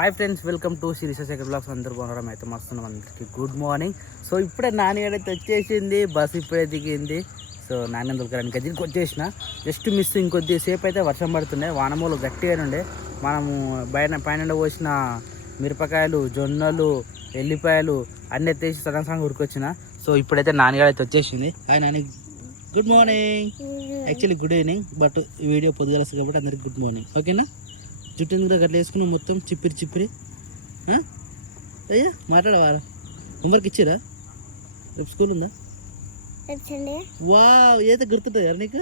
Hi friends, welcome to Srisekhar blogs. అందరూ బాగున్నారా? అయితే మస్తున్నాం. అందరికీ గుడ్ మార్నింగ్. సో ఇప్పుడే నాన్నగారైతే వచ్చేసింది, బస్సు ఇప్పుడే దిగింది. సో నాన్న దొరకడానికి దీనికి వచ్చేసిన జస్ట్ మిస్. ఇంకొద్ది సేపు అయితే వర్షం పడుతుండే, వానమూలు గట్టిగానే ఉండే. మనము పైన పోసిన మిరపకాయలు, జొన్నలు, ఎల్లిపాయలు అన్నీ ఎత్తేసి సడన్ ఉరికొచ్చిన. సో ఇప్పుడైతే నాన్నగారు అయితే వచ్చేసింది. Hi Nani, good morning. Actually good evening, but ఈ వీడియో పొద్దుగా వస్తుంది కాబట్టి అందరికి గుడ్ మార్నింగ్. ఓకేనా? జుట్టు ఎందుకు గట్ల వేసుకున్నాం, మొత్తం చిప్పిరి. అయ్యా మాట్లాడవారా? హోంవర్క్ ఇచ్చిరా? రేపు స్కూల్ ఉందా? వా ఏదో గుర్తుంటుంది కదా నీకు.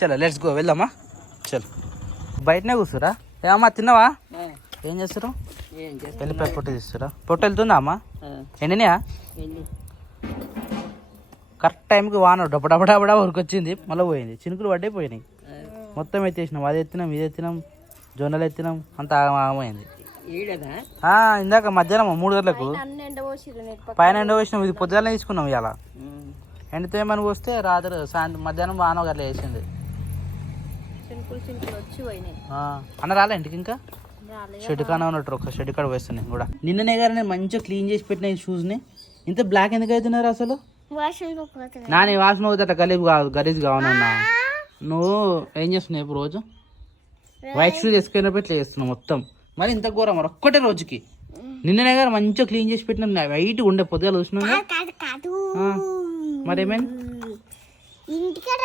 చలో లెట్స్ గో, వెళ్దామా? చలో బయటనే కూర్చురా. ఏమమ్మా తిన్నావా? ఏం చేస్తారు? వెళ్ళిపోయి పొట్టు తీస్తురా. పొట్టు వెళ్తుందా అమ్మా? ఎండినా? కరెక్ట్ టైంకి వాన డబ్బడా ఉరికొచ్చింది, మళ్ళీ పోయింది. చినుకులు పడ్డే పోయినాయి. మొత్తం ఎత్తేసినాం, అది ఎత్తినాం, ఇది ఎత్తినాం, జొన్నలు ఎత్తినాం, అంత ఆగమైంది. ఇందాక మధ్యాహ్నం 3 గంటలకు పైన ఎండ పోసినాం. ఇది పొద్దుగానే తీసుకున్నాం. ఇవాళ ఎండితే ఏమని పోస్తే రాత్రి సాయంత్రం మధ్యాహ్నం వాన గట్ల వేసింది. అన్న రాలే ఇంటికి ఇంకా? షెడ్ కానే ఉన్నట్టు ఒక షెడ్ కాడ వేస్తున్నాయి కూడా. నిన్ననే గారు నేను మంచిగా క్లీన్ చేసి పెట్టిన ఈ షూస్ని. ఇంత బ్లాక్ ఎందుకు అవుతున్నారు అసలు? నాని వాసన పోతే గలీజ్ కావాలన్నా. నువ్వు ఏం చేస్తున్నావు ఇప్పుడు? రోజు వైట్ షూస్ వేసుకున్నప్పుడు ఇట్లా చేస్తున్నావు మొత్తం. మరి ఇంత ఘోరం మరి ఒక్కటే రోజుకి. నిన్ననే గారు మంచిగా క్లీన్ చేసి పెట్టినా, వైట్ ఉండే పొద్దుగా చూసినా. మరి ఏమైంది? ఇంటికాడ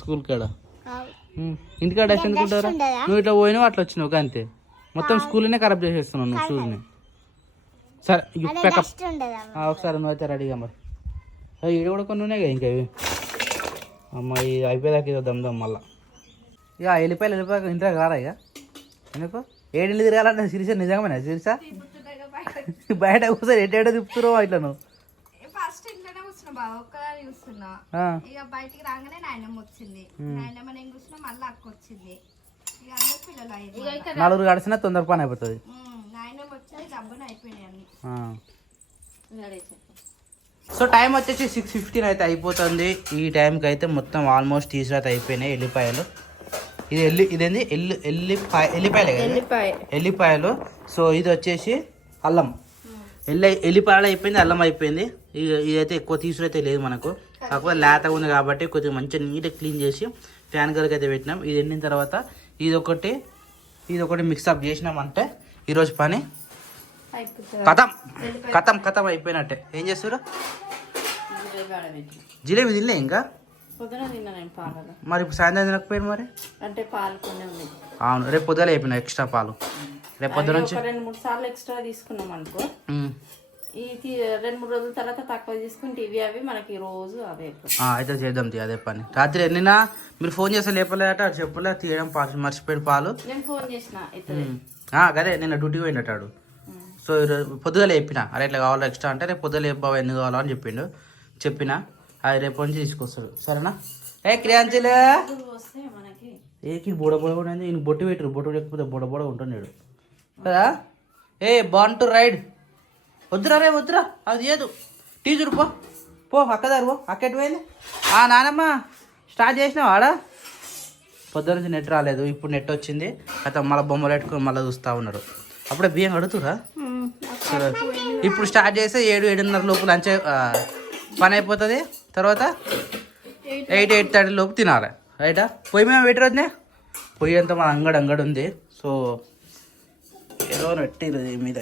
స్కూల్ కాడ ఇంటికాడ డస్ట్ ఎందుకుంటారా? నువ్వు ఇట్లా పోయినావు, అట్లా వచ్చినావు అంతే. మొత్తం స్కూల్నే ఖరాబ్ చేసేస్తున్నావు నువ్వు షూస్ని. సరే ఒకసారి నువ్వు అయితే రెడీగా. మరి ఈడ కూడా కొన్ని ఉన్నాయి కదా ఇంకా. ఇవి అమ్మాయి అయిపోయేదాకా ఇదో దమ్దం మళ్ళా. ఇక వెళ్ళిపోయి ఇంట్లో రారా? ఇక ఎందుకు 7 ఇళ్ళు తిరగాలంటే సిరిసా నిజంగానే సిరిసా బయట కూర్చొని ఎటేటో తిప్పుతురో ఇట్లా నువ్వు. నలుగురు గడిచినా తొందర పని అయిపోతుంది. సో టైం వచ్చేసి 6:15 అయితే అయిపోతుంది. ఈ టైంకి అయితే మొత్తం ఆల్మోస్ట్ తీసుకురాత అయిపోయినాయి ఎల్లిపాయలు. ఇదేంది ఎల్లిపాయలు. సో ఇది వచ్చేసి అల్లం. ఎల్లిపాయలు అయిపోయింది, అల్లం అయిపోయింది. ఇదైతే ఎక్కువ తీసుకురైతే లేదు మనకు, కాకపోతే లేతగా ఉంది కాబట్టి కొద్దిగా మంచిగా నీట్గా క్లీన్ చేసి ఫ్యాన్ గారికి అయితే పెట్టినాం. ఇది ఎండిన తర్వాత ఇదొకటి మిక్సప్ చేసినామంటే ఈరోజు పని కథం అయిపోయినట్టే. ఏం చేస్తారు? జిలేబీ తినలే ఇంకా? మరి ఇప్పుడు సాయంత్రం తినకపోయారు మరి? అంటే పాలు కొన్ని ఉన్నాయి. అవును, రేపు పొద్దున అయిపోయినా ఎక్స్ట్రా పాలు. రేపు పొద్దున నుంచి 2-3 సార్లు ఎక్స్ట్రా తీసుకున్నాం అనుకో, ఈ 2-3 రోజుల తర్వాత తక్కువ తీసుకుంటే ఇవి అవి మనకి రోజు అవే అయితే చేద్దాం. అదే పని. రాత్రి ఎన్నినా మీరు ఫోన్ చేస్తే లేపలేదట, అటు చెప్పలే తీయడం మర్చిపోయాడు పాలు. నేను ఫోన్ చేసిన అదే నిన్న డ్యూటీ పోయినట్టాడు. సో పొద్దుగా చెప్పిన, అరే ఇట్లా కావాలో ఎక్స్ట్రా అంటే రేపు పొద్దుగా లేపావా ఎందుకు కావాలో అని చెప్పిన అది రేపు నుంచి తీసుకొస్తాడు. సరేనా? క్రియాంజలి బొడ కూడా ఈయన బొట్టు పెట్టరు. బొట్టు లేకపోతే బొడ ఉంటున్నాడు కదా. Born to ride. వద్దురా అది ఏదు టీచరు పో అక్కదారు అక్కటి పోయింది. నానమ్మ స్టార్ట్ చేసినావు ఆడ. పొద్దున నుంచి నెట్ రాలేదు, ఇప్పుడు నెట్ వచ్చింది. అయితే మళ్ళీ బొమ్మలు పెట్టుకుని మళ్ళీ చూస్తూ ఉన్నారు. అప్పుడే బియ్యం అడుగుతురా? సరే, ఇప్పుడు స్టార్ట్ చేస్తే 7-7:30 లోపు లంచ్ పని అయిపోతుంది. తర్వాత 8-8:30 లోపు తినాలి. రైటా? పొయ్యి మేము పెట్టిరోజునే పొయ్యి అంతా మన అంగడి ఉంది. సో ఏదో పెట్టిరు మీద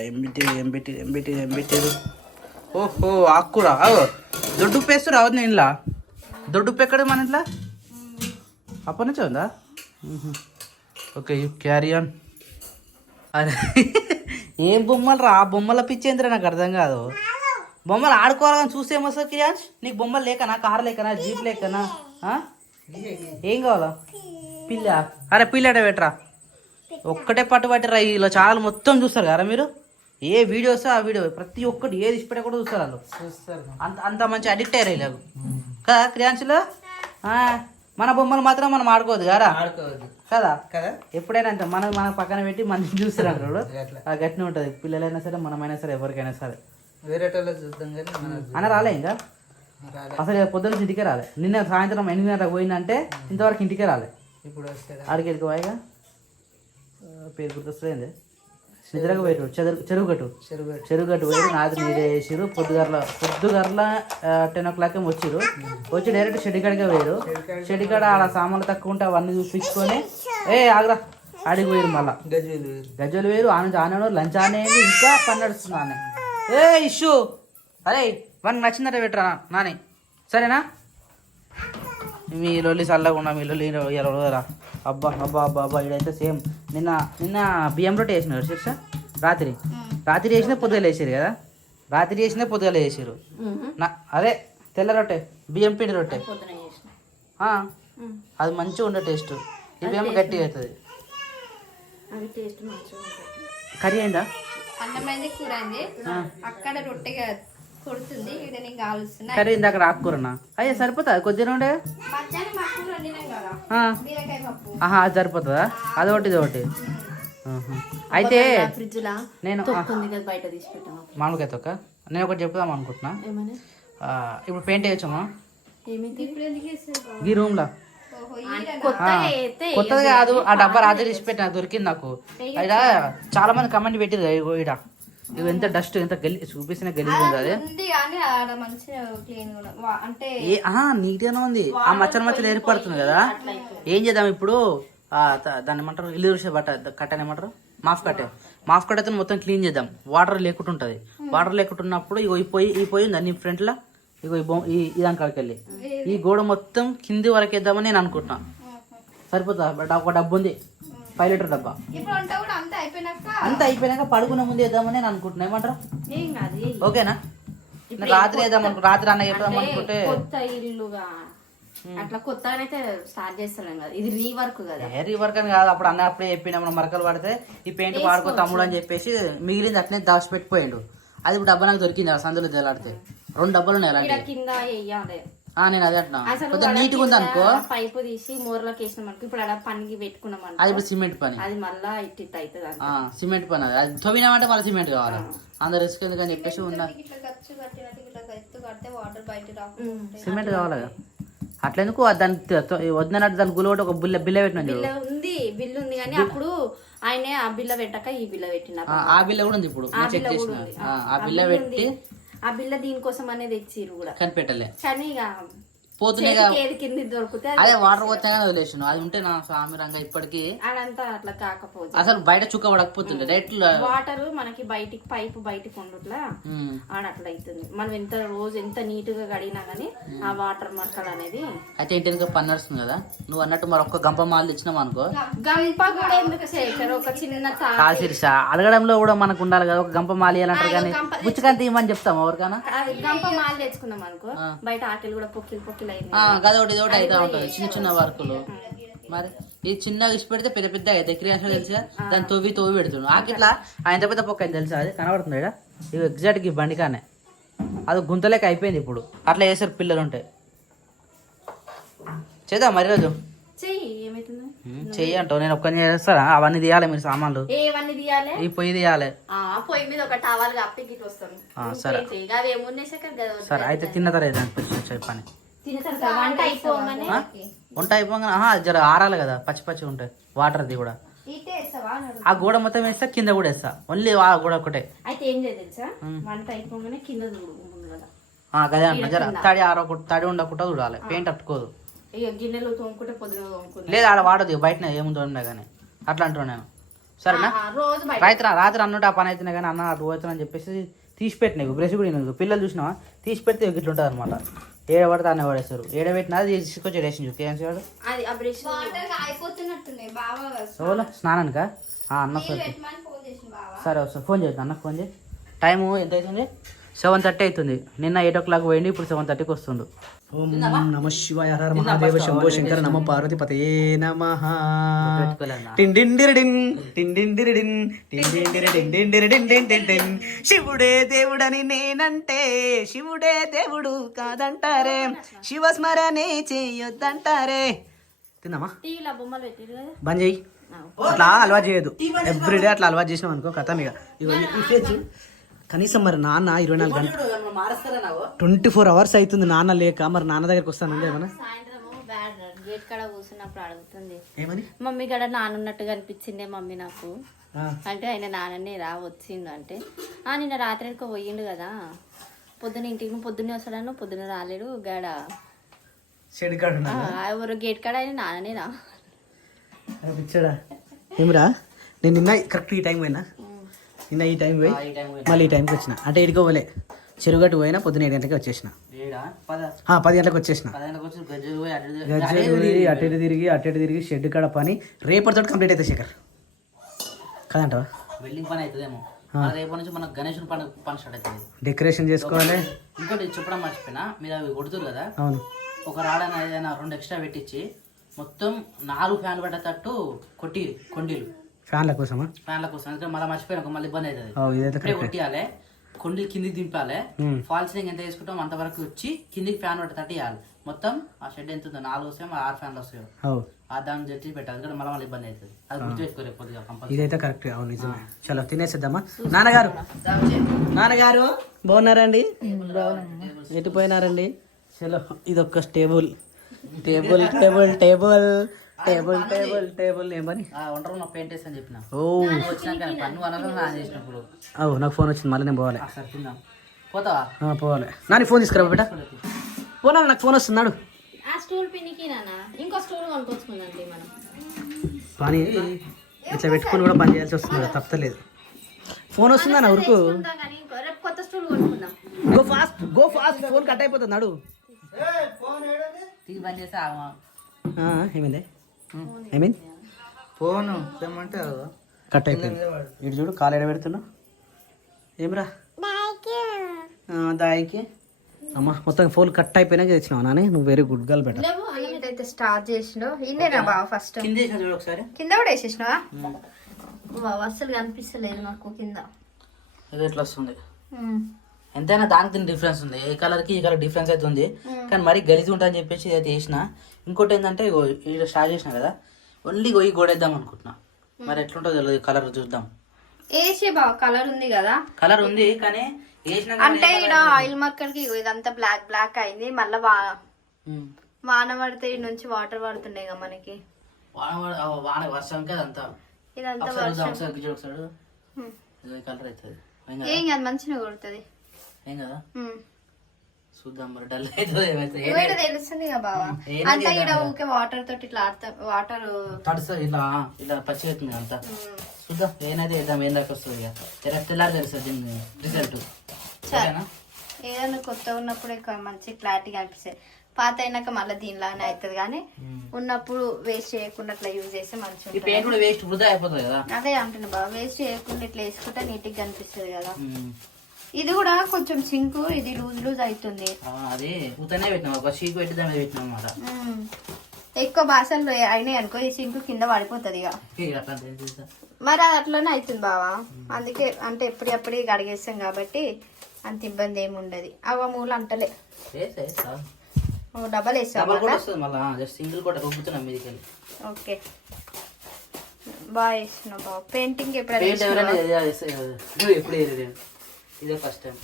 ఎంబెట్టిరు. ఓహో ఆకురా దొడ్డు ఉప్పు వేస్తారు రావద్దు. నేను ఇంట్లో దొడ్డు ఉప్పు ఎక్కడ మన ఇంట్లో అప్పటి నుంచే ఉందా? Okay, you carry on. అరే ఏం బొమ్మలు రా? బొమ్మల పిచ్చేంద్ర నాకు అర్థం కాదు. బొమ్మలు ఆడుకోవాలి కానీ చూస్తే ఏమొస్తుంది క్రియాన్స్? నీకు బొమ్మలు లేకనా? కారు లేకనా? జీప్ లేకనా? ఏం కావాలా? పిల్ల? అరే పిల్లట పెట్టరా, ఒక్కటే పట్టు పట్టిరా. ఇలా ఛానల్ మొత్తం చూస్తారు కదా మీరు. ఏ వీడియో వస్తే ఆ వీడియో ప్రతి ఒక్కటి ఏది ఇష్టపడే కూడా చూస్తారు వాళ్ళు. అంత మంచి అడిక్ట్ అయ్యారు ఇలా కదా క్రియాన్స్లో. మన బొమ్మలు మాత్రం మనం ఆడుకోవద్దు కదా కదా. ఎప్పుడైనా అంతే మన పక్కన పెట్టి మనం చూస్తారు అంటారు. అది గట్టినే ఉంటుంది. పిల్లలైనా సరే, మనమైనా సరే, ఎవరికైనా సరే. వేరే చూద్దాం కానీ అన్న రాలే ఇంకా అసలు. పొద్దున్న ఇంటికే రాలే. నిన్న సాయంత్రం 8 గంటలకు పోయిందంటే ఇంతవరకు ఇంటికే రాలే. ఇప్పుడు ఆడికి వెళ్ళిపోయాయిగా పేరు గుర్తొస్తుంది నిద్రకు పోయారు చెరువుగట్టు పోయారు. నాది నీరే వేసారు. పొద్దుగర్ల 10 o'clock వచ్చిరు. వచ్చి డైరెక్ట్ షెడ్డికాడికే పోయారు. షెడ్డికాడ ఆడ సామాన్లు తక్కువ ఉంటే అవన్నీ చూపించుకొని ఆగ్రా ఆడికి పోయారు. మళ్ళా గజ్జలు వేరు ఆనే లంచ్ ఆనేది ఇంకా పని నడుస్తుంది ఆనే. ఇష్యూ అరే మనకు నచ్చిందట పెట్టరా నాని సరేనా. మీ లొల్లి చల్లగా ఉన్నా మీ లొల్లి రా. అబ్బా అబ్బా అబ్బా అబ్బా ఇడైతే సేమ్ నిన్న బియ్యం రొట్టె వేసినారు శిక్ష రాత్రి వేసినా పొద్దుగల వేసారు కదా. రాత్రి వేసినా పొద్దుగల వేసారు. అదే తెల్ల రొట్టె బియ్యం పిండి రొట్టె అది మంచిగా ఉండే టేస్ట్. ఇవేమో గట్టిగా అవుతుంది. కర్రీ అయిందా? అన్నమైంది కూర అయింది. అక్కడ రొట్టెగా కొడుతుంది. ఇక్కడ నేను కాలుస్తున్నా. కర్రీ ఇందాక ఆకుకూరనా? అయ్యా సరిపోతుంది కొద్దిగా ఉండే. అది సరిపోతుందా? అదొకటి ఇదొకటి. అయితే నేను మామూలుగా తొక్క నేను ఒకటి చెప్దాం అనుకుంటున్నా. ఇప్పుడు పెయింట్ వేయచ్చమ్మా ఈ రూమ్ లో. కొత్తది కాదు ఆ డబ్బా రాత్రి తీసి పెట్టిన దొరికింది నాకు. ఇక్కడ చాలా మంది కమెంట్ పెట్టిరు ఇక్కడ ఇవి ఎంత డస్ట్ ఎంత గెలి చూపిస్తున్న గలీజ్ ఉంది. అది నీట్ గానే ఉంది. ఆ మచ్చలు ఏర్పడుతుంది కదా. ఏం చేద్దాం ఇప్పుడు దాన్ని ఏమంటారు ఇల్లు చూసే బట్ట కట్టని ఏమంటారు మాఫ్ కట్టే అయితే మొత్తం క్లీన్ చేద్దాం. వాటర్ లేకుండా ఉంటుంది. వాటర్ లేకుండా ఉన్నప్పుడు ఇగో ఈ పొయ్యి ఉంది నీ ఫ్రంట్ లో. ఇగో ఈ దాని కాడికి వెళ్ళి ఈ గోడ మొత్తం కింది వరకు వేద్దామని నేను అనుకుంటున్నా. సరిపోతా ఒక డబ్బు ఉంది 5 లీటర్ డబ్బా. అంతా అయిపోయినాక పడుకునే ముందు వేద్దామని నేను అనుకుంటున్నా. ఏమంటారు ఓకేనా? రాత్రి వేద్దాం రాత్రి అన్న చెప్దాం అనుకుంటే అట్లా కొత్తగా అయితే స్టార్ట్ చేస్తున్నాం కదా. ఇది రీవర్క్ కదా. రీవర్క్ అని కాదు. అప్పుడు అన్న అప్పుడే చెప్పిన మనం మరకలు పడితే ఈ పెయింట్ వాడుకో తమ్ముడు అని చెప్పేసి మిగిలింది అట్నే దాచి పెట్టిపోయిండు. అది ఇప్పుడు డబ్బా నాకు దొరికింది ఆ సందులో తెలాడితే 2 డబ్బాలు ఉన్నాయి అలాంటి. నేను అదే అంటున్నా కొంచెం నీట్గా ఉంది అనుకో. పైపు తీసి మూరలోకి వేసినాం అనుకో. ఇప్పుడు అలా పనికి పెట్టుకున్నాం అనుకో. అది ఇప్పుడు సిమెంట్ పని. అది మళ్ళా ఇట్టి అవుతుంది. సిమెంట్ పని అది తవ్వినామంటే మళ్ళీ సిమెంట్ కావాలి. అందరు రిస్క్ ఎందుకని చెప్పేసి ఉన్నా సిమెంట్ కావాలి. అట్లెందుకు దాన్ని వద్దనట్టు దాని గులగొట్టి ఒక బిల్ల పెట్టిన బిల్లు ఉంది కానీ అప్పుడు ఆయన ఆ బిల్ల పెట్టక ఈ బిల్ల పెట్టిన. ఆ బిల్ల కూడా ఉంది ఇప్పుడు చెక్ చేసిన. ఆ బిల్ల పెట్టి ఆ బిల్ల దీనికోసం అనేది తెచ్చిరు కూడా కనిపెట్టలే. కానీ ఇక పోతున్నాయి కింద దొరికితే అదే వాటర్ పోతే వదిలేసాను. అది ఉంటే నా స్వామి రంగా ఇప్పటికి అదంతా అట్లా కాకపోతే అసలు బయట చుక్క పడకపోతుండే డైరెక్ట్ వాటర్ మనకి బయటికి పైపు బయటికి ఉండట్లా ఆడ అట్లా అవుతుంది. మనం ఎంత రోజు ఎంత నీట్ గా కడిగినా గానీ ఆ వాటర్ మరకలు అనేది అయితే ఇంటి పని నడుస్తుంది కదా. నువ్వు అన్నట్టు మరొక గంప మాలు తెచ్చినావు అనుకో. గంప కూడా ఎందుకు శేఖర్ ఒక చిన్న శిరీష అడగడంలో కూడా మనకు ఉండాలి కదా. ఒక గంప మాలి ఇవ్వాలంటారు కానీ బుచ్చికాంత ఇవ్వమని చెప్తాం ఎవరికైనా. గంప మాలు తెచ్చుకున్నాం అనుకో బయట ఆకలి కూడా పొక్కిలు గదొకటి ఇదొకటి అయితే ఉంటుంది చిన్న వర్కులు. మరి ఇది చిన్నగా ఇచ్చి పెడితే పెద్ద పెద్ద అయితే క్రియాశ తెలుసా దాన్ని తవ్వి పెడుతున్నాడు. ఆకిట్లా ఆయన పెద్ద పొక్క తెలుసా అది కనబడుతుంది ఇక్కడ. ఇక ఎగ్జాక్ట్గా ఈ బండికానే అది గుంతలేక అయిపోయింది. ఇప్పుడు అట్లా చేసారు పిల్లలు ఉంటాయి. చేద్దాం మరి రోజు చెయ్యి అంటావు. నేను ఒక్కని చేస్తారా? అవన్నీ తీయాలి మీరు సామాన్లు. ఈ పొయ్యి తీయాలి. పొయ్యి మీద ఒక టవల్ కప్పి వస్తాను. సరే సరే అయితే తిన్న తర్వాత పని వంట అయిపోగానే జర ఆరాలి కదా. పచ్చి ఉంటాయి వాటర్ అది కూడా. ఆ గోడ మొత్తం వేస్తా కింద కూడా వేస్తా. ఓన్లీ ఆ గోడ ఒకటే అయితే ఏం లేదు తెలుసా వంట అయిపోగానే కింద గదే అంట. జర తడి ఉండకుండా చూడాలి. పెయింట్ అట్టుకోదు. గిన్నెలు తోముకుంటే పొద్దున లేదు ఆడ వాడదు బయట ఏముందో ఉండే కానీ అట్లా అంటున్నా నేను. సరేనా? రాత్రి అన్నట్టు ఆ పని అవుతున్నాయి కానీ అన్న అటు పోతున్నా అని చెప్పేసి తీసి పెట్టినాయి. బ్రష్ కూడా పిల్లలు చూసినావా తీసి పెడితే ఇట్లా ఉంటుంది అనమాట. ఏడబడితే అన్న పడేస్తారు. ఏడబెట్టినా తీసుకొచ్చి రేషన్ చూసి స్నానానికా అన్న సరే వస్తుంది. ఫోన్ చేద్దాం అన్నకు ఫోన్ చేయి. టైము ఎంత అవుతుంది? 7:30 అవుతుంది. నిన్న 8 o'clock పోయింది. ఇప్పుడు 7:30కి వస్తుండు. ఓం నమ శివాయ హర మహాదేవ శంభో శంకర నమ పార్వతి పతయే నమః. టిండిండిరిడిన్ టిండిండిరిడిన్ టిండిండిరిడిన్ శివుడే దేవుడని నేనంటే శివుడే దేవుడు కాదంటారే. శివస్మరణే చేయొద్దంటారే. తిందామా? బంద్ చేయి. అట్లా అలవాటు చేయదు. ఎవ్రీడే అట్లా అలవాటు చేసినాం అనుకో కథం. ఇక ఇవన్నీ కనీసం మరి నాన్న 24 గంటలు 24 hours అవుతుంది నాన్న లేక. మరి నాన్న దగ్గరికి వస్తానండి ఏమన్నా గేట్ కాడ కూర్చున్నప్పుడు అడుగుతుంది ఏమని మమ్మీ గడ నానున్నట్టుగా అనిపించిందే మమ్మీ నాకు అంటే ఆయన నాన్ననే రా వచ్చిండు అంటే నిన్న రాత్రి ఎక్కువ పోయిండు కదా పొద్దున ఇంటికి పొద్దున్నే వస్తాడను పొద్దున రాలేడు గడ షెడ్ కాడ ఎవరు గేట్ కాడ ఆయన నాన్ననే రా పిచ్చాడా ఏమిరా నేను నిన్న కరెక్ట్ ఈ టైం పోయినా నిన్న ఈ టైం పోయి మళ్ళీ ఈ టైంకి వచ్చిన అంటే ఎడుకోవలే చెరుగట్టు పోయినా పొద్దున 7 గంటలకి వచ్చేసిన 10 గంటలకు వచ్చేసిన గజ్జలు అటు తిరిగి షెడ్ కాడ పని రేపటితో కంప్లీట్ అవుతుంది శేఖర్ కదంటావా బిల్డింగ్ పని అవుతుందేమో రేపటి నుంచి మనకు గణేశుని పండుగ పని స్టార్ట్ అవుతుంది డెకరేషన్ చేసుకోవాలి ఇంకోటి చెప్పడం మర్చిపోయినా మీరు అవి కొడుతురు కదా అవును ఒక రాడన ఏదైనా 2 ఎక్స్ట్రా పెట్టించి మొత్తం 4 ఫ్యాన్లు పడ్డేటట్టు కొండీలు ఫ్యాన్ల కోసమా ఫ్యాన్ల కోసం అందుకని మళ్ళీ మర్చిపోయినా మళ్ళీ ఇబ్బంది అవుతుంది ఇదైతే ఇప్పుడే కొట్టియాలి కొండీలు కిందికి దింపాలి ఫాల్ సీలింగ్ ఎంత వేసుకుంటాం అంతవరకు వచ్చి కిందికి ఫ్యాన్ పట్టేటట్టు ఇవ్వాలి మొత్తం ఆ షెడ్ ఎంత ఉందో 4 వస్తాయో 6 ఫ్యాన్లు వస్తాయో ఆ దాన్ని జడ్జి పెట్టాలి అందుకని మళ్ళీ ఇబ్బంది అవుతుంది అది గుర్తు పెట్టుకోలేదు కొద్దిగా కంపల్సరీ ఇదైతే కరెక్ట్ అవును నిజమే చలో తినేసేద్దామా నాన్నగారు బాగున్నారండి ఎటు పోయినారండి చలో ఇదొక్క table table table table table table table ఏమని ఒంటరి నాకు పెయింట్ వేసి అని చెప్పిన వచ్చినాక పన్ను అనగా నా చేసినప్పుడు నాకు ఫోన్ వచ్చింది మళ్ళీ నేను పోవాలి సరే తిందాం పోతావా పోవాలి నాని ఫోన్ తీసుకురా బిడ్డ పోనా నాకు ఫోన్ వస్తున్నాడు ఆ స్టూల్ పినికి నాన్న ఇంకో స్టూల్ కొనుక్కొచ్చుకుందండి మనం పని ఇట్లా పెట్టుకుని కూడా పని చేయాల్సి వస్తుంది తప్పలేదు ఫోన్ వస్తుందా నా ఊరుకు రేపు కొత్త స్టూల్ కొనుక్కుందాం గో ఫాస్ట్ ఫోన్ కట్ అయిపోతుంది నాడు తీసి బంద్ చేస్తే ఏమైంది ఏమైంది ఫోన్ తెమ్మంటే కట్ అయిపోయింది ఇటు చూడు కాలు ఎడ పెడుతున్నా ఏమిరా దాయికి అమ్మ మొత్తం ఫోన్ కట్ అయిపోయినాక తెచ్చినావు నాని నువ్వు వెరీ గుడ్ గర్ల్ బెటర్ అయితే స్టార్ట్ చేసినావు ఇన్నేనా బావ ఫస్ట్ కింద వేసిన చూడు ఒకసారి కింద కూడా వేసేసినావా బావ అస్సలు కనిపిస్తలేదు నాకు కింద ఇది ఎట్లా వస్తుంది ఎంతైనా దానికి దీని డిఫరెన్స్ ఉంది ఏ కలర్కి ఈ కలర్ డిఫరెన్స్ అయితే ఉంది కానీ మరీ గలీజ్ ఉంటుందని చెప్పేసి ఇదైతే వేసిన ఇంకోటి ఏంటంటే ఇక్కడ స్టార్ట్ చేసిన కదా ఓన్లీ గొయ్యి గోడేద్దాం అనుకుంటున్నా మరి ఎట్లుంటుందో తెలియదు కలర్ చూద్దాం వేసే బావ కలర్ ఉంది కదా కలర్ ఉంది కానీ వేసిన అంటే ఇక్కడ ఆయిల్ మక్కడికి ఇదంతా బ్లాక్ బ్లాక్ అయింది మళ్ళా వాన పడితే ఈ నుంచి వాటర్ పడుతున్నాయి కదా మనకి వాన వర్షం అదంతా ఇదంతా ఒకసారి కలర్ అవుతుంది ఏం కాదు మంచిగా కొడుతుంది ఏం కదా చూద్దాం మరి డల్ అవుతుంది ఏమైతే తెలుస్తుంది కదా బావా అంతా ఇక్కడ ఊకే వాటర్ తోటి ఇట్లా వాటర్ తడుస్తుంది ఇలా ఇలా పచ్చి అవుతుంది అంతా చూద్దాం ఏనైతే వేద్దాం ఏం దాకా వస్తుంది ఇక తెల్లారి తెలుస్తుంది దీన్ని రిజల్ట్ ఏదైనా కొత్త ఉన్నప్పుడు మంచి క్లారిటీగా అనిపిస్తుంది పాత అయినాక మళ్ళీ దీనిలానే అవుతుంది కానీ ఉన్నప్పుడు వేస్ట్ చేయకుండా అట్లా యూజ్ చేస్తే మంచిగా పెయింట్ కూడా వేస్ట్ వృధా అయిపోతుంది కదా అదే అంటున్నా బాగా వేస్ట్ చేయకుండా ఇట్లా వేసుకుంటే నీట్గా కనిపిస్తుంది కదా ఇది కూడా కొంచెం సింక్ ఇది లూజ్ అవుతుంది అది ఊతనే పెట్టినాం ఒక షీక్ పెట్టి దాని మీద పెట్టినాం అన్నమాట ఎక్కువ బాసలు అయినాయి అనుకో ఈ సింక్ కింద పడిపోతుంది ఇక మరి అది అట్లనే అవుతుంది బావా అందుకే అంటే ఎప్పుడప్పుడు కడిగేస్తాం కాబట్టి అంత ఇబ్బంది ఏమి ఉండదు అవ మూల అంటలే డబల్ ఓకే బాగా వేస్తున్నావు బావ పెయింటింగ్ ఇదే ఫస్ట్ టైం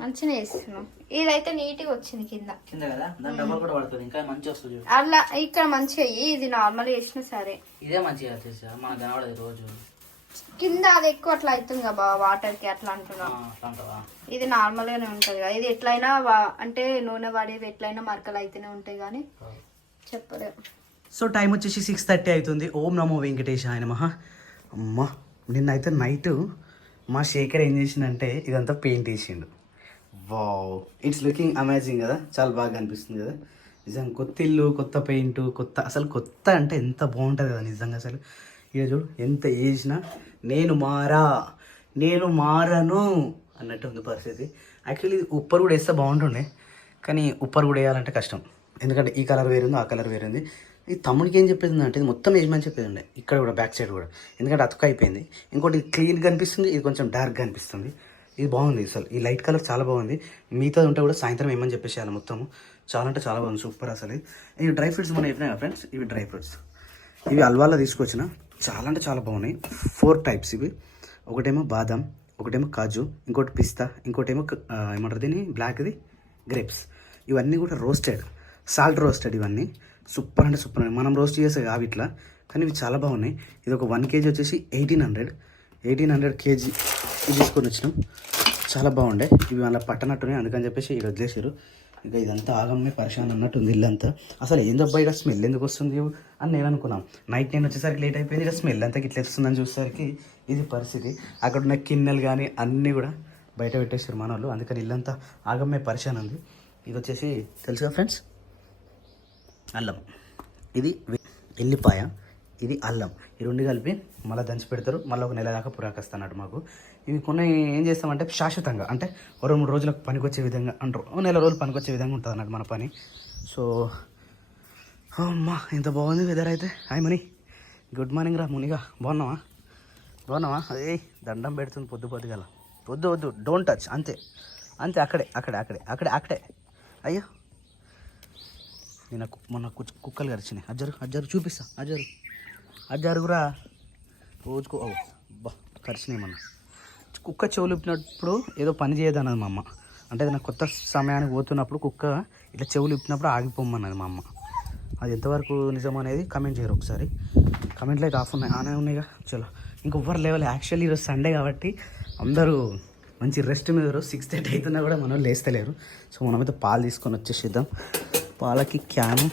మంచిగా వేస్తున్నావు ఇదైతే నీట్గా వచ్చింది కింద కింద కదా దాని డబల్ కూడా పడుతుంది ఇంకా మంచిగా వస్తుంది అలా ఇక్కడ మంచిగా ఇది నార్మల్ వేసినా సరే ఇదే మంచిగా వచ్చేసా మనకు కనబడదు రోజు కింద అది ఎక్కువ అట్లా అవుతుంది కదా వాటర్ కి అట్లా అంటున్నా ఇది నార్మల్ గానే ఉంటది కదా ఇది ఎట్లయినా అంటే నూనె వాడేది ఎట్లయినా మరకలు అయితేనే ఉంటాయి కానీ చెప్పలేము సో టైం వచ్చేసి 6:30 అవుతుంది ఓం నమో వెంకటేశాయ నమః అమ్మ నిన్నైతే నైట్ మా శేఖర్ ఏం చేసిందంటే ఇదంతా పెయింట్ వేసిండు వావ్ ఇట్స్ లుకింగ్ అమేజింగ్ కదా చాలా బాగా అనిపిస్తుంది కదా నిజంగా కొత్త ఇల్లు కొత్త పెయింట్ కొత్త అంటే ఎంత బాగుంటుంది కదా నిజంగా అసలు ఇక చూడు ఎంత వేసినా నేను మారను అన్నట్టు ఉంది పరిస్థితి యాక్చువల్లీ ఉప్పర్ కూడా వేస్తే బాగుంటుండే కానీ ఉప్పర్ కూడా వేయాలంటే కష్టం ఎందుకంటే ఈ కలర్ వేరుంది ఆ కలర్ వేరుంది ఈ తమ్ముడికి ఏం చెప్పేది అంటే ఇది మొత్తం వేయమని చెప్పేది ఉండే ఇక్కడ కూడా బ్యాక్ సైడ్ కూడా ఎందుకంటే అతుక అయిపోయింది ఇంకోటి ఇది క్లీన్గా అనిపిస్తుంది ఇది కొంచెం డార్క్గా అనిపిస్తుంది ఇది బాగుంది అసలు ఈ లైట్ కలర్ చాలా బాగుంది మిగతా ఉంటే కూడా సాయంత్రం ఏమని చెప్పేసేయాలి మొత్తం చాలా అంటే చాలా బాగుంది సూపర్ అసలు ఇవి డ్రై ఫ్రూట్స్ మనం చెప్పినా ఫ్రెండ్స్ ఇవి డ్రై ఫ్రూట్స్ ఇవి అల్వాలో తీసుకొచ్చిన చాలా అంటే చాలా బాగున్నాయి 4 టైప్స్ ఇవి ఒకటేమో బాదం ఒకటేమో కాజు ఇంకోటి పిస్తా ఇంకోటేమో ఏమంటారు దీన్ని బ్లాక్ది గ్రేప్స్ ఇవన్నీ కూడా రోస్టెడ్ సాల్ట్ రోస్టెడ్ ఇవన్నీ సూపర్ అంటే సూపర్ అండి. మనం రోస్ట్ చేసే అవి ఇట్లా, కానీ ఇవి చాలా బాగున్నాయి. ఇది ఒక 1 kg వచ్చేసి 1800 కేజీ ఇది తీసుకొని వచ్చినాం. చాలా బాగుండే. ఇవి అలా పట్టనట్టునే, అందుకని చెప్పేసి ఇది వదిలేసారు. ఇక ఇదంతా ఆగమే పరిశాన్ అన్నట్టుంది ఇల్లంతా. అసలు ఏందబ్బా ఇక్కడ స్మెల్ ఎందుకు వస్తుంది అని నేను అనుకున్నాం. నైట్ నేను వచ్చేసరికి లేట్ అయిపోయింది. ఇక్కడ స్మెల్ అంతా ఇట్లా వస్తుందని చూసేసరికి ఇది పరిస్థితి. అక్కడ ఉన్న కిన్నెలు కానీ అన్నీ కూడా బయట పెట్టేసారు మన వాళ్ళు. అందుకని ఇల్లంతా ఆగమే పరిశాన్ ఉంది. ఇది వచ్చేసి తెలుసుగా ఫ్రెండ్స్, అల్లం, ఇది ఎల్లిపాయ, ఇది అల్లం, ఈ రెండు కలిపి మళ్ళీ దంచి పెడతారు. మళ్ళీ ఒక నెల దాకా పురాకొస్తాడు మాకు. ఇవి కొన్ని ఏం చేస్తామంటే శాశ్వతంగా, అంటే 2-3 రోజులకు పనికొచ్చే విధంగా అంటారు, 1 నెల రోజులు పనికొచ్చే విధంగా ఉంటుంది అన్నట్టు మన పని. సో అమ్మా ఎంత బాగుంది వెదర్ అయితే. హాయ్ మనీ, గుడ్ మార్నింగ్ రా మునిగా. బాగున్నావా? అదే దండం పెడుతుంది పొద్దుగల. వద్దు డోంట్ టచ్, అంతే అక్కడే. అయ్యో నేను మొన్న కుక్కలు కరిచినాయి. అజ్జరు చూపిస్తా. అజ్జరుగురా రోజుకో బా కరిచినాయి. మొన్న కుక్క చెవులు ఇప్పినప్పుడు ఏదో పని చేయదన్నది మా అమ్మ. అంటే నాకు కొత్త సమయానికి పోతున్నప్పుడు కుక్క ఇట్లా చెవులు ఇప్పినప్పుడు ఆగిపోమన్నది మా అమ్మ. అది ఎంతవరకు నిజం అనేది కమెంట్ చేయరు ఒకసారి. కమెంట్లో అయితే ఆఫ్ ఉన్నాయి, ఆనే ఉన్నాయిగా. చలో ఇంకొవ్వరు లేవాలి. యాక్చువల్లీ ఈరోజు సండే కాబట్టి అందరూ మంచి రెస్ట్ మీద 6:30 అవుతున్నా కూడా మనం లేస్తలేరు. సో మనమైతే పాలు తీసుకొని వచ్చేసిద్దాం. పాలకి క్యాను,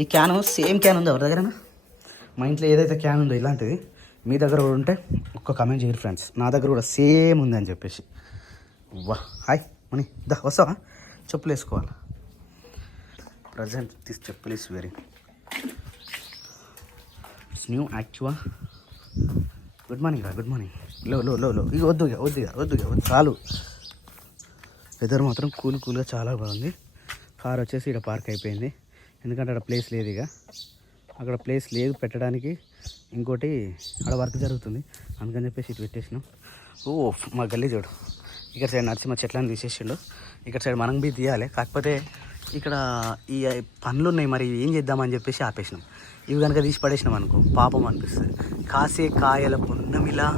ఈ క్యాను సేమ్ క్యాన్ ఉంది ఎవరి దగ్గర? మా ఇంట్లో ఏదైతే క్యాన్ ఉందో ఇలాంటిది మీ దగ్గర కూడా ఉంటే ఒక్క కమెంట్ చేయరు ఫ్రెండ్స్. నా దగ్గర కూడా సేమ్ ఉంది అని చెప్పేసి. వా హాయ్ మనీ, వస్తావా? చెప్పులు వేసుకోవాలి. ప్రజెంట్ దిస్ చెప్పులు ఈస్ వెరీ ఇట్స్ న్యూ యాక్చువా. గుడ్ మార్నింగ్ రా, గుడ్ మార్నింగ్. లో ఇక వద్దుగా చాలు. వెదర్ మాత్రం కూల్గా చాలా బాగుంది. కార్ వచ్చేసి ఇక్కడ పార్క్ అయిపోయింది, ఎందుకంటే అక్కడ ప్లేస్ లేదు. ఇక అక్కడ ప్లేస్ లేదు పెట్టడానికి. ఇంకోటి అక్కడ వర్క్ జరుగుతుంది, అందుకని చెప్పేసి ఇటు పెట్టేసినాం. మా గల్లీ చూడు, ఇక్కడ సైడ్ నడిచి మా చెట్లను తీసేసిండు. ఇక్కడ సైడ్ మనం బీ తీయాలి, కాకపోతే ఇక్కడ ఈ పనులు ఉన్నాయి. మరి ఏం చేద్దామని చెప్పేసి ఆపేసినాం. ఇవి కనుక తీసి పడేసినాం అనుకో పాపం అనిపిస్తుంది. కాసే కాయల పున్నమిలా,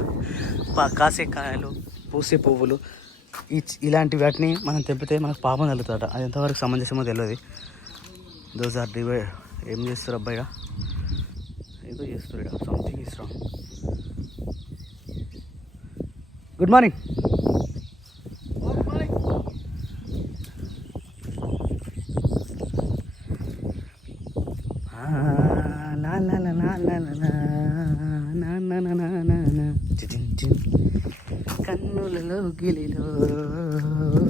కాసే కాయలు పూసే పువ్వులు, ఇలాంటి వాటిని మనం తెంపితే మనకు పాపం తగ్గుతుందట. అది ఎంతవరకు సమంజసమో తెలియదు. Those are divide. ఏం చేస్తారు అబ్బాయిగా? ఏదో చేస్తారు ఇక్కడ, something is wrong. Good morning. కన్నులలో గిలిలో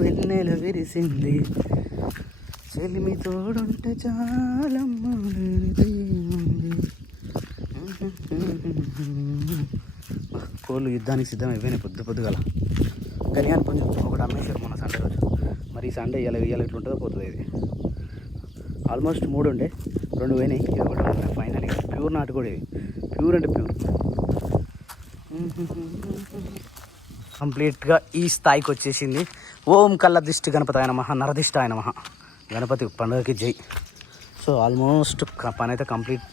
వెన్నెల విరిసింది, చెలిమి తోడుంటే చాలమ్మ. కోళ్ళు యుద్ధానికి సిద్ధం అయిపోయినాయి పొద్దుగల. కానీ అనిపించి ఒకటి అమ్మేశారు మొన్న సండే రోజు. మరి ఈ సండే ఇవాళ ఎట్లుంటుందో పోతుంది. ఇది ఆల్మోస్ట్ 3 ఉండే, 2 పోయినాయి, ఇది ఒకటి ఫైనల్. ప్యూర్ నాటుకోడి, ప్యూర్ అంటే ప్యూర్. కంప్లీట్గా ఈ స్థాయికి వచ్చేసింది. ఓం కళ్ళ దిష్టి గణపతి ఆయన మహా, నరదిష్ట ఆయన మహా, గణపతి పండుగకి జై. సో ఆల్మోస్ట్ పని అయితే కంప్లీట్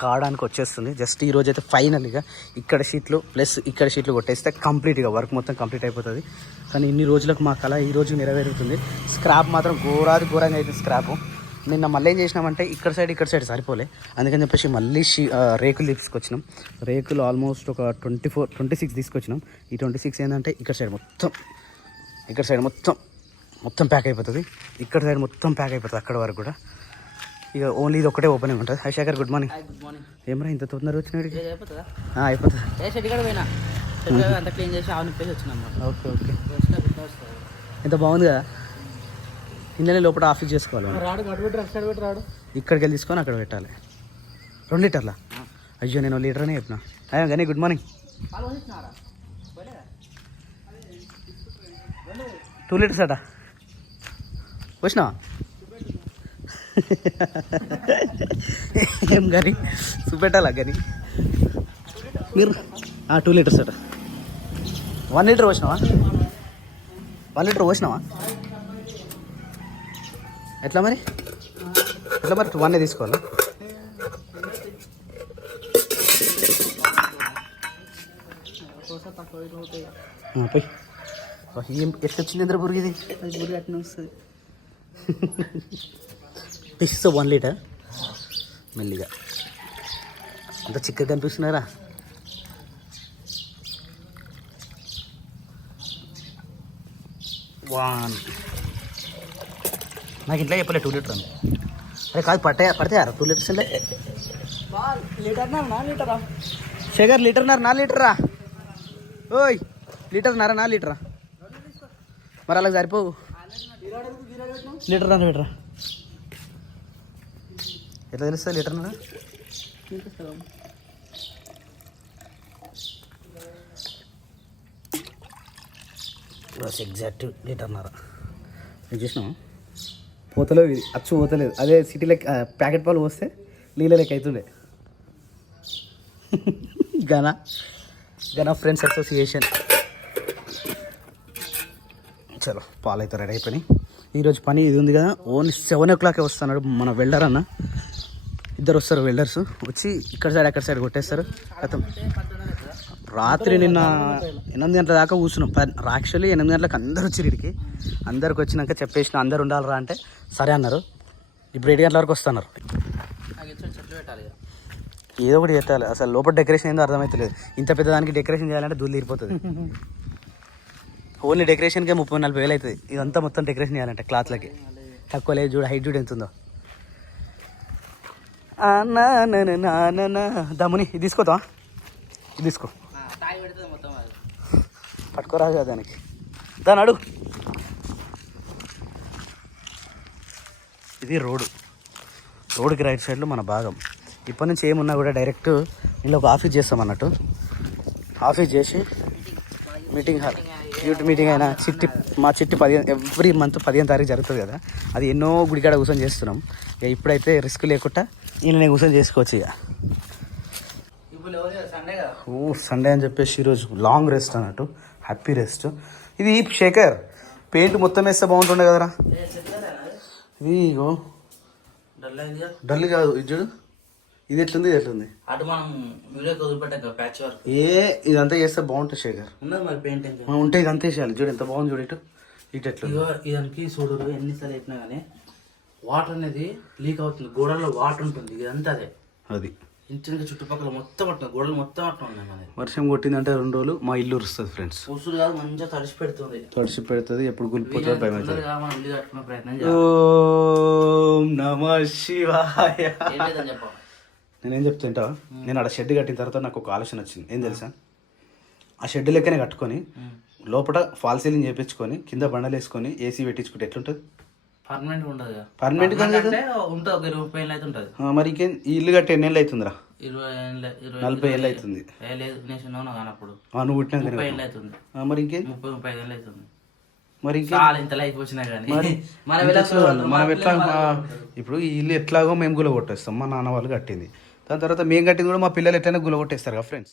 కావడానికి వచ్చేస్తుంది. జస్ట్ ఈరోజు అయితే ఫైనల్గా ఇక్కడ షీట్లు ప్లస్ ఇక్కడ షీట్లు కొట్టేస్తే కంప్లీట్గా వర్క్ మొత్తం కంప్లీట్ అయిపోతుంది. కానీ ఇన్ని రోజులకు మా కళ ఈరోజు నెరవేరుతుంది. స్క్రాప్ మాత్రం ఘోరంగా అయితే స్క్రాపు. నిన్న మళ్ళీ ఏం చేసినామంటే ఇక్కడ సైడ్ సరిపోలే, అందుకని చెప్పేసి మళ్ళీ రేకులు తీసుకొచ్చినాం. రేకులు ఆల్మోస్ట్ ఒక 26 తీసుకొచ్చినాం. ఈ 26 ఏంటంటే ఇక్కడ సైడ్ మొత్తం ప్యాక్ అయిపోతుంది. ఇక్కడ సైడ్ మొత్తం ప్యాక్ అయిపోతుంది అక్కడ వరకు కూడా. ఇక ఓన్లీ ఇది ఒక్కటే ఓపెనింగ్ ఉంటుంది. Hi Shekhar, good morning. ఏమరా ఇంత తొందరగా వచ్చినాడు? అయిపోతుంది. ఓకే ఎంత బాగుంది కదా. ఇందులో లోపల ఆఫీస్ చేసుకోవాలి. ఇక్కడికి వెళ్ళి తీసుకొని అక్కడ పెట్టాలి. 2 లీటర్లా? అయ్యో నేను 1 లీటర్ అనే చెప్పిన. అయ్యో కానీ గుడ్ మార్నింగ్. 2 లీటర్స్ అట వచ్చినావా? ఏం కానీ చూపెట్టాలా కానీ మీరు 2 లీటర్స్ అట. 1 లీటర్ పోసినావా? 1 లీటర్ పోసినావా? ఎట్లా మరి 1 తీసుకోవాలా? పోయి ఎట్లా వచ్చింది? ఎంత బురిగిది బురిగి అట్నే వస్తుంది. This is 1 litre. మెల్లిగా అంత చిక్కగా కనిపిస్తున్నారా? నాకు ఇంట్లో చెప్పలే 2 లీటర్ అని. అరే కాదు పడతాయారా 2 లీటర్స్ లీటరా షుగర్ లీటర్న్నర 4 లీటరా? ఓయ్ లీటర్న్నర 4 లీటరా? మరి అలాగ సరిపోవు. లీటర్న్నర లీటరా? ఎట్లా తెలుస్తుంది లీటర్న్నర? ఎగ్జాక్ట్ లీటర్న్నర. నేను చూసినాము పోతలేదు, ఇది అచ్చు పోతలేదు. అదే సిటీలో ప్యాకెట్ పాలు పోస్తే నీళ్ళ లెక్క అవుతుండే. ఘన ఫ్రెండ్స్ అసోసియేషన్. చలో పాలు అయితే రెడీ అయిపోయినాయి. ఈరోజు పని ఇది ఉంది కదా, ఓన్లీ 7 o'clock వస్తున్నాడు మన వెల్డర్ అన్న. 2 వస్తారు వెల్డర్స్, వచ్చి ఇక్కడ సైడ్ అక్కడ సైడ్ కొట్టేస్తారు. గతం రాత్రి నిన్న 8 గంటల దాకా కూర్చున్నాం. యాక్చువల్లీ 8 గంటలకు అందరు వచ్చారు ఇక్కడికి. అందరికి వచ్చినాక చెప్పేసిన అందరు ఉండాలరా అంటే సరే అన్నారు. ఇప్పుడు 7 గంటల వరకు వస్తున్నారు. ఏదో ఒకటి పెట్టాలి. అసలు లోపల డెకరేషన్ ఏందో అర్థమవుతలేదు. ఇంత పెద్దదానికి డెకరేషన్ చేయాలంటే దూళ్ళు తీరిపోతుంది. ఓన్లీ డెకరేషన్కే 30-40 వేలు అవుతుంది. ఇదంతా మొత్తం డెకరేషన్ చేయాలంటే క్లాత్లకి. తక్కువ లేదు చూడు, హైట్ చూడు ఎంత ఉందో. దమ్ముని ఇది తీసుకోదా? ఇది తీసుకో, పట్టుకోరాదు కదా దానికి. దాని అడుగు. ఇది రోడ్డుకి రైట్ సైడ్లో మన భాగం. ఇప్పటి నుంచి ఏమున్నా కూడా డైరెక్ట్ ఇంట్లో ఒక ఆఫీస్ చేస్తాం అన్నట్టు. ఆఫీస్ చేసి మీటింగ్ హాల్, యూత్ మీటింగ్ అయినా మా చిట్టి 15 ఎవ్రీ మంత్ 15వ తారీఖు జరుగుతుంది కదా. అది ఎన్నో గుడికాడ కూర్చొని చేస్తున్నాం. ఇక ఇప్పుడైతే రిస్క్ లేకుండా నేను కూర్చొని చేసుకోవచ్చు. ఇక సండే అని చెప్పేసి ఈరోజు లాంగ్ రెస్ట్ అన్నట్టు, హ్యాపీ రెస్ట్. ఇది శేఖర్ పెయింట్ మొత్తం వేస్తే బాగుంటుండే కదరా. ఇది ఇగో డల్ కాదు, ఇది చూడు. ఇది ఎట్లుంది, ఇది ఎట్లుంది అటు మనం వీడియోకి వదిలిపెట్టాక ప్యాచ్ వర్క్. ఇదంతా చేస్తే బాగుంటుంది శేఖర్. ఉన్నది మరి పెయింట్ ఉంటే ఇదంతా వేసేయాలి. చూడు ఎంత బాగుంది చూడు. ఇటు ఎట్లా ఇదానికి చూడు, ఎన్నిసార్లు వేసినా కానీ వాటర్ అనేది లీక్ అవుతుంది. గోడల్లో వాటర్ ఉంటుంది. ఇదంతా అదే అది ఇంటి చుట్టుపక్కల మొత్తం పట్టిన గోడలు మొత్తం అట్లా ఉన్నాయి. మనది వర్షం కొట్టిందంటే 2 రోజులు మా ఇల్లు ఉరుస్తుంది ఫ్రెండ్స్. ఉసురు కాదు, మంచిగా తడిసి పెడుతుంది. ఎప్పుడు గుల్లిపోతుంది భయం అవుతుంది. మనం ఇల్లు కట్టుకునే ప్రయత్నం ఓం నమః శివాయ. చెప్ప నేనేం చెప్తుంటా, నేను ఆడ షెడ్ కట్టిన తర్వాత నాకు ఒక ఆలోచన వచ్చింది. ఏం తెలుసా? ఆ షెడ్ లెక్కనే కట్టుకొని లోపల ఫాల్ సీలింగ్ చేయించుకొని కింద బండలు వేసుకొని ఏసీ పెట్టించుకుంటే ఎట్లుంటుంది? పర్మనెంట్ ఉండదు. పర్మనెంట్ ఉంటుంది, ఒక 20 ఏళ్ళు అయితే ఉంటుంది. మరి ఇంకేం ఈ ఇల్లు కట్టి ఎన్ని ఏళ్ళు అవుతుందిరా? 40 ఏళ్ళు అవుతుంది. లేదు నేను కానప్పుడు నువ్వు పుట్టిన 30 ఏళ్ళు అవుతుంది. మరి ఇంకేం 30-35 ఏళ్ళు అవుతుంది. మరి ఇంత లైఫ్ వచ్చినా కానీ మనం ఎట్లా ఇప్పుడు ఈ ఇల్లు ఎట్లాగో మేము గుల కొట్టేస్తాం. మా నాన్న వాళ్ళు కట్టింది. దాని తర్వాత మేము కట్టింది కూడా మా పిల్లలు ఎట్లయినా గుల కొట్టేస్తారు కదా ఫ్రెండ్స్.